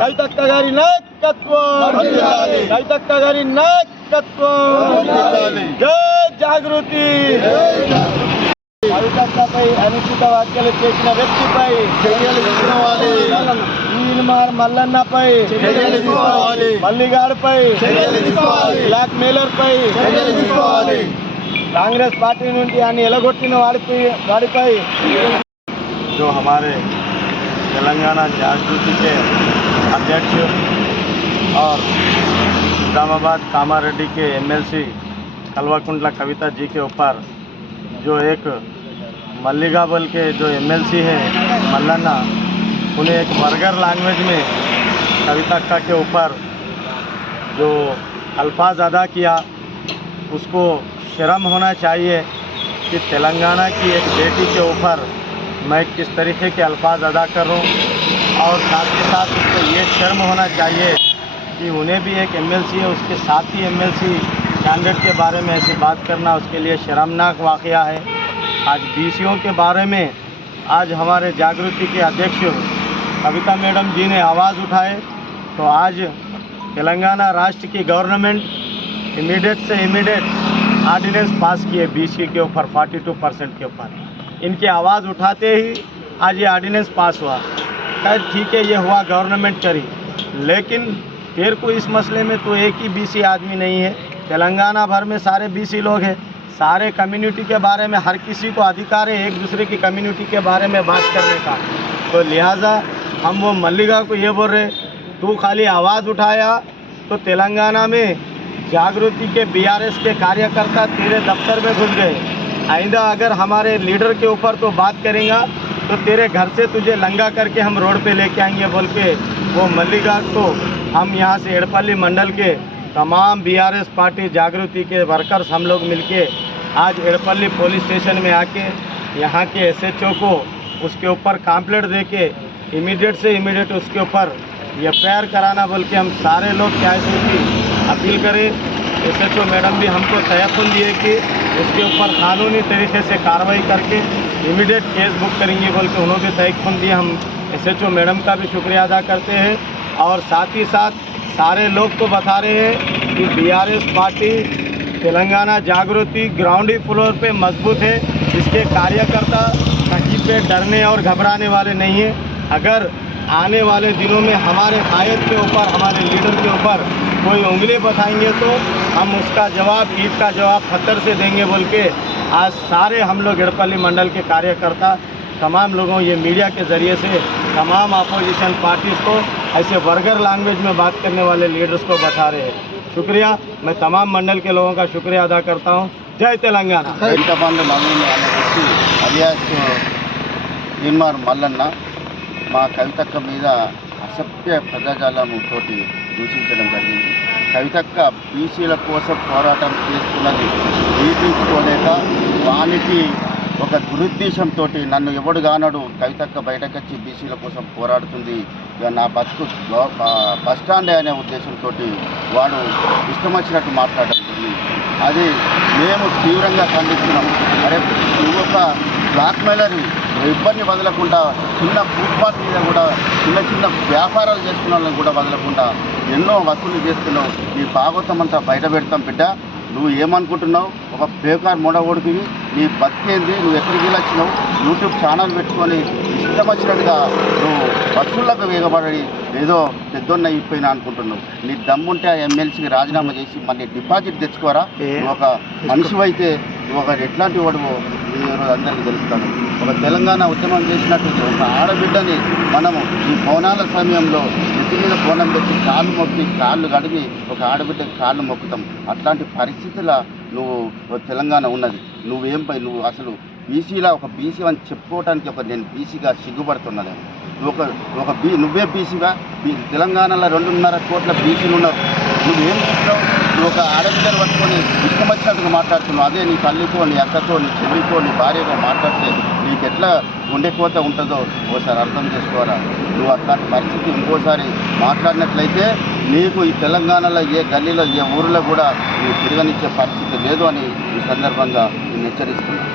కవితక్క గారి నాయకత్వం కవితక్క గారి నాయకత్వం జై జాగృతి కవితక్కపై అనుచిత వ్యాఖ్యలు చేసిన వ్యక్తిపై చర్యలు తీసుకోవాలి ఈయనమార్ మల్లన్నపై చర్యలు తీసుకోవాలి. మల్లిగారిపై చర్యలు తీసుకోవాలి. బ్లాక్ మెయిలర్ పై చర్యలు తీసుకోవాలి. కాంగ్రెస్ పార్టీ నుండి ఆయన ఎలగొట్టిన వాడిపై వాడిపై जो हमारे तेलंगाना जागृति के अध्यक्ष और इस्लामाबाद कामारेड्डी के एमएलसी कलवाकुंडला कविता जी के ऊपर जो एक मल्लिका बल के जो एमएलसी है मल्लाना उन्हें एक बर्गर लैंग्वेज में कविता अक्का के ऊपर जो अल्फाज अदा किया, उसको शर्म होना चाहिए कि तेलंगाना की एक बेटी के ऊपर मैं किस तरीके के अल्फाज अदा कर? और साथ ही साथ उसको ये शर्म होना चाहिए कि उन्हें भी एक एमएलसी है, उसके साथ ही एमएलसी कैंडिडेट के बारे में ऐसी बात करना उसके लिए शर्मनाक वाक़ है। आज बीसियों के बारे में आज हमारे जागृति के अध्यक्ष कविता मैडम जी ने आवाज़ उठाए तो आज तेलंगाना राष्ट्र की गवर्नमेंट इमीडिएट से इमीडिएट ऑर्डिनेंस पास किए बीसी के ऊपर 42 परसेंट के ऊपर। इनकी आवाज़ उठाते ही आज ये ऑर्डिनेंस पास हुआ। खैर, ठीक है, ये हुआ गवर्नमेंट करी लेकिन फिर को इस मसले में तो एक ही बीसी आदमी नहीं है। तेलंगाना भर में सारे बीसी लोग हैं। सारे कम्युनिटी के बारे में, हर किसी को अधिकार है एक दूसरे की कम्युनिटी के बारे में बात करने का। तो लिहाजा हम वो मल्लिका को ये बोल रहे, तू खाली आवाज़ उठाया तो तेलंगाना में जागृति के बीआरएस के कार्यकर्ता तेरे दफ्तर में घुस गए। आइंदा अगर हमारे लीडर के ऊपर तो बात करेगा तो तेरे घर से तुझे लंगा करके हम रोड पे लेके आएँगे बोल के। वो मल्लिका को हम यहाँ से एड़पल्ली मंडल के तमाम बीआरएस पार्टी जागृति के वर्कर्स हम लोग मिलके आज एड़पल्ली पुलिस स्टेशन में आके, यहाँ के एसएचओ को उसके ऊपर काम्पलेट दे के इमीडिएट से इमीडिएट उसके ऊपर एफ़ आई कराना बोल के हम सारे लोग क्या अपील करें। एसएचओ मैडम भी हमको तयफुल दिए कि उसके ऊपर कानूनी तरीके से कार्रवाई करके इमीडिएट केस बुक करेंगे बोल के उन्होंने तयफुल दिए हम एसएचओ मैडम का भी शुक्रिया अदा करते हैं और साथ ही साथ सारे लोग को बता रहे हैं कि बीआरएस पार्टी तेलंगाना जागृति ग्राउंड फ्लोर पे मज़बूत है। इसके कार्यकर्ता कहीं पे डरने और घबराने वाले नहीं हैं। अगर आने वाले दिनों में हमारे आयत के ऊपर, हमारे लीडर के ऊपर कोई उंगली बताएँगे तो हम उसका जवाब ईद का जवाब पत्थर से देंगे बोल के आज सारे हम लोग एड़पल्ली मंडल के कार्यकर्ता तमाम लोगों ये मीडिया के ज़रिए से तमाम अपोजिशन पार्टीज़ को ऐसे वर्गर लैंग्वेज में बात करने वाले लीडर्स को बता रहे हैं शुक्रिया मैं तमाम मंडल के लोगों का शुक्रिया अदा करता हूँ जय तेलंगाना వెంటబండ మల్లన్న అనే వ్యక్తి అలియాస్ తీన్మార్ మల్లన్న మా కవితక్క మీద అసభ్య పదజాలముతో దూషించడం జరిగింది. కవితక్క బీసీల కోసం పోరాటం చేస్తున్నది. వీటించుకోలేక వానికి ఒక దురుద్దేశంతో నన్ను ఎవడు కానడు కవితక్క బయటకు వచ్చి బీసీల కోసం పోరాడుతుంది నా బతుకు బస్ స్టాండ్ అనే ఉద్దేశంతో వాడు ఇష్టం వచ్చినట్టు మాట్లాడడం అది మేము తీవ్రంగా ఖండిస్తున్నాం. అరే నువ్వు ఒక బ్లాక్ ఇబ్బంది వదలకుండా చిన్న ఫుట్పాత్ మీద కూడా చిన్న చిన్న వ్యాపారాలు చేసుకున్న వాళ్ళని కూడా వదలకుండా ఎన్నో వసూలు చేస్తున్నావు. నీ భాగవతం అంతా బయట పెడతాం బిడ్డ. నువ్వు ఏమనుకుంటున్నావు? ఒక బేకార్ మొడగొడుకువి నీ బతికేంది నువ్వు ఎక్కడికి వచ్చినావు యూట్యూబ్ ఛానల్ పెట్టుకొని ఇష్టం వచ్చినట్టుగా నువ్వు వసూళ్ళకు వేగపడి ఏదో పెద్దొన్న అయిపోయినా అనుకుంటున్నావు. నీ దమ్ముంటే ఆ ఎమ్మెల్సీకి రాజీనామా చేసి మళ్ళీ డిపాజిట్ తెచ్చుకోరా? ఒక మనిషి అయితే ఒక ఎట్లాంటి వాడువో? ఈరోజు అందరికీ తెలుస్తాను ఒక తెలంగాణ ఉద్యమం చేసినట్టు ఒక ఆడబిడ్డని మనము ఈ పౌనాల సమయంలో నెత్తి మీద కోణం పెట్టి కాళ్ళు మొక్కి కాళ్ళు కడిగి ఒక ఆడబిడ్డకి కాళ్ళు మొక్కుతాం అట్లాంటి పరిస్థితుల నువ్వు ఒక తెలంగాణ ఉన్నది నువ్వేం పై నువ్వు అసలు బీసీలా ఒక బీసీ అని చెప్పుకోవడానికి ఒక నేను బీసీగా సిగ్గుపడుతున్నాను నువ్వు ఒక ఒక బీ నువ్వే బీసీగా తెలంగాణలో రెండున్నర కోట్ల బీసీలు ఉన్నారు నువ్వేం చెప్తావు నువ్వు ఒక ఆడబిడ్డను పట్టుకొని ఇష్టం వచ్చినట్టుగా మాట్లాడుతున్నావు. అదే నీ తల్లితో నీ అక్కతో నీ చెల్లితో నీ భార్యతో మాట్లాడితే నీకు ఎట్లా గుండె కోత ఉంటుందో ఓసారి అర్థం చేసుకోరా నువ్వు అట్లాంటి పరిస్థితి ఇంకోసారి మాట్లాడినట్లయితే నీకు ఈ తెలంగాణలో ఏ గల్లీలో ఏ ఊరిలో కూడా నువ్వు తిరగనిచ్చే పరిస్థితి లేదు అని ఈ సందర్భంగా నేను హెచ్చరిస్తున్నాను.